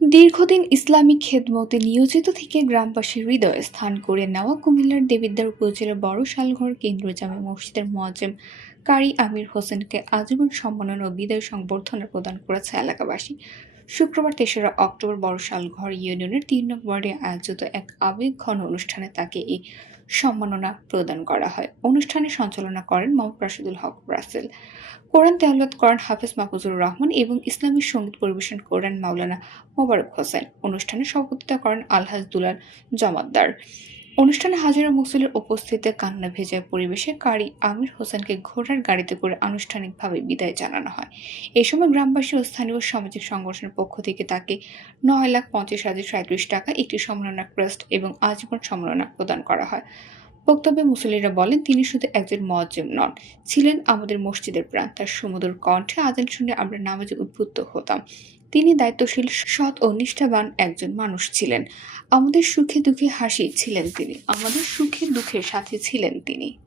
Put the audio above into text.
দীর্ঘদিন ইসলামিক খেদমতে নিয়োজিত থেকে গ্রামবাসীর হৃদয়ে স্থান করে নেওয়া কুমিল্লার দেবিদ্বার উপজেলার বড় শালঘর কেন্দ্র জামে মসজিদের মোয়াজ্জেম কারি আমির হোসেনকে আজীবন সম্মাননা ও বিদায় সংবর্ধনা প্রদান করেছে এলাকাবাসী। শুক্রবার তেসরা অক্টোবর বড়শালঘর ইউনিয়নের তিন নং ওয়ার্ডে আয়োজিত এক আবেগঘন অনুষ্ঠানে তাকে এই সম্মাননা প্রদান করা হয়। অনুষ্ঠানে সঞ্চালনা করেন মোহাম্মদ রাশিদুল হক রাসেল, কোরআন তেহলত করেন হাফেজ মাহফুজুর রহমান এবং ইসলামী সংগীত পরিবেশন করেন মাওলানা মোবারক হোসেন। অনুষ্ঠানে সভাপতিত্ব করেন আলহাজ দুলাল জমাদ্দার। অনুষ্ঠানে হাজারো মুসলির উপস্থিতিতে কান্না ভেজা পরিবেশে কারি আমির হোসেনকে ঘোড়ার গাড়িতে করে আনুষ্ঠানিকভাবে বিদায় জানানো হয়। এ সময় গ্রামবাসী ও স্থানীয় সামাজিক সংগঠনের পক্ষ থেকে তাকে নয় লাখ পঞ্চাশ হাজার সাঁত্রিশ টাকা একটি সম্মাননা ক্রেস্ট এবং আজীবন সম্মাননা প্রদান করা হয়। বক্তব্যে মুসলিরা বলেন, তিনি শুধু একজন মজ্জেম নন, ছিলেন আমাদের মসজিদের প্রাণ। তার সুমধুর কণ্ঠে আজান শুনে আমরা নামাজে উদ্বুদ্ধ হতাম। তিনি দায়িত্বশীল, সৎ ও নিষ্ঠাবান একজন মানুষ ছিলেন। আমাদের সুখে দুঃখে হাসি ছিলেন তিনি। আমাদের সুখে দুঃখের সাথে ছিলেন তিনি।